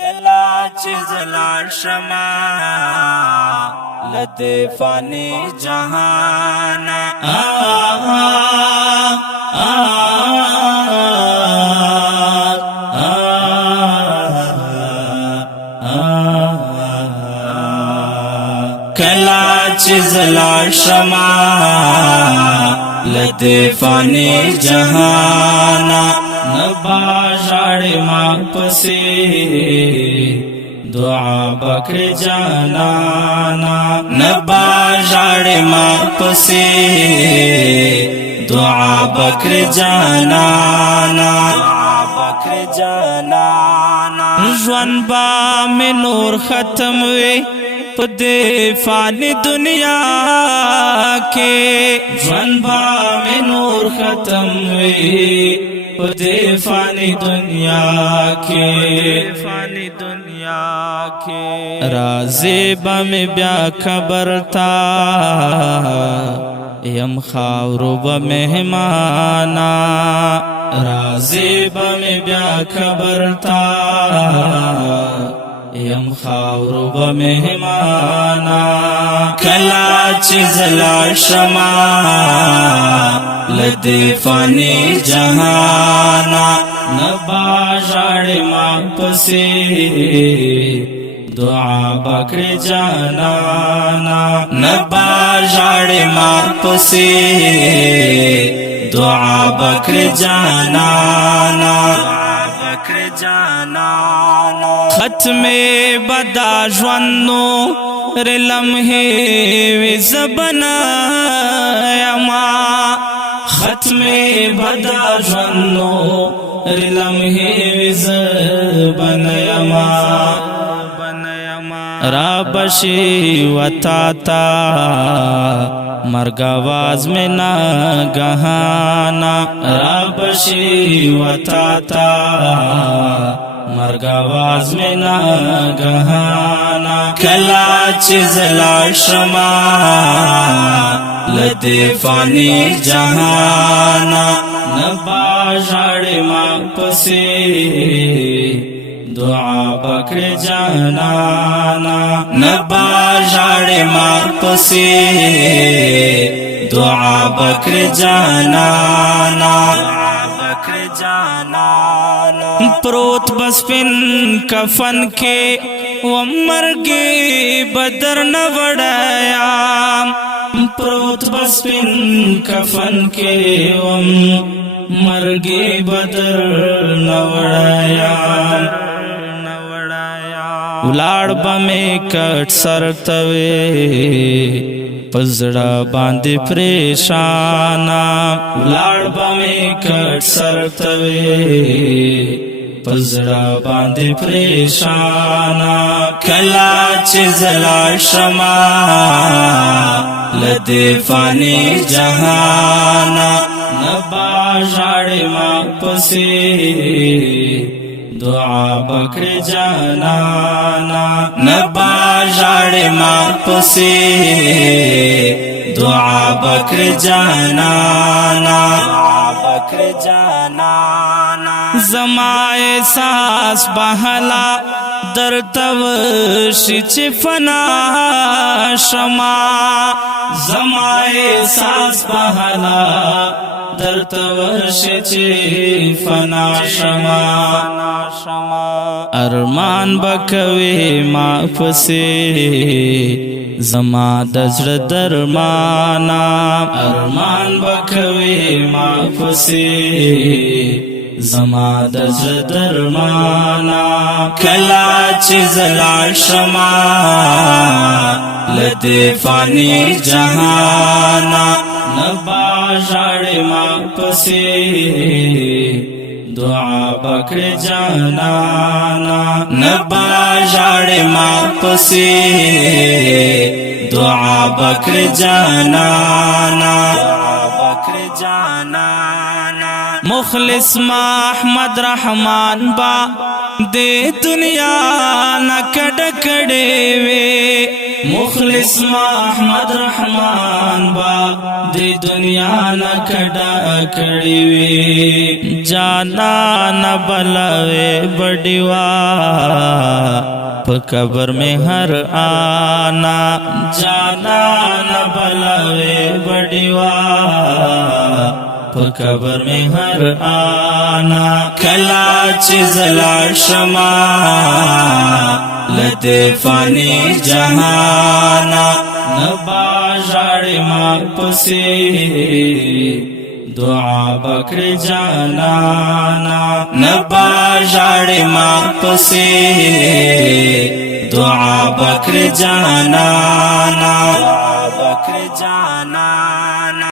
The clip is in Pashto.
کلا چیز لاړ شما لدې فانی جهان کلا چیز لاړ شما لدې فانی جهان نبا جاڑی ما پسی دعا بکر جانانا نبا جاڑی ما پسی دعا بکر جانانا ژوند با میں نور ختم وی پدے فانی دنیا کے ژوند با میں نور ختم وی پدے فانی دنیا کے رازی بم بیا خبر تا یم خاورو بمہمانا رازی بم بیا خبر تا یم خاورو بمہمانا کلا چیز لاړ شما لدې فانی جهانا نبا جاڑی ما پسی دعا بکر جانانا نبا جاڑی ما پسی دعا بکر جانانا ختم بدا ژوندو ر لمحے وی زبنا یما ختم بدا ژوندو ر لمحے وی زبنا یما را بشی وتا تا مرگ آواز میں نا گہانا را بشی وتا تا مرگ آواز میں نا گہانا کلا چیز لاړ شما لدې فانی جهانا نبا جاڑی ما پسی دعا بکر جانانا نبا جاڑی ما پسی دعا بکر جانانا پروت بس پن کفن کے ومرگی بدر نہ وڑایا پروت بس پن کفن کے ومرگی بدر نہ وڑایا ولاړ بمې کټ سرتوي پزړه باندې پریشانا ولاړ بمې کټ سرتوي پزړه باندې پریشانا کلا چیز لاړ شما لدې فانی جهانا نبا جاڑی ما پسی دعا بکر جانانا نبا جاڑی ما پسی دعا بکر جانانا زما احساس بہلا در توشی چی فنا شما زما احساس بہلا در توشی چی فنا شما ارمان بکوی ما پسی زما دزر درمانا ارمان بکوی ما پسی زما دزر درمانا کلا چیز لاړ شما لدې فانی جهانا نبا جاڑی ما پسی دعا بکر جانانا نبا جاڑی ما پسی دعا بکر جانانا مخلص ما احمد رحمان با دے دنیا نہ کڑکڑے وے مخلص ما احمد رحمان با دے دنیا نہ کڑکڑے وے جانا نہ بلوے بڑیوا په قبر में हर आना जाना न बलवे बड़ीवा په قبر में हर आना कला चिजला शमा लते फानी जहाना नबा जाड़े माँ पसे दुआ बकरे जानाना नबा जाड़े माँ पसे दुआ बकरे जानाना बकरे जाना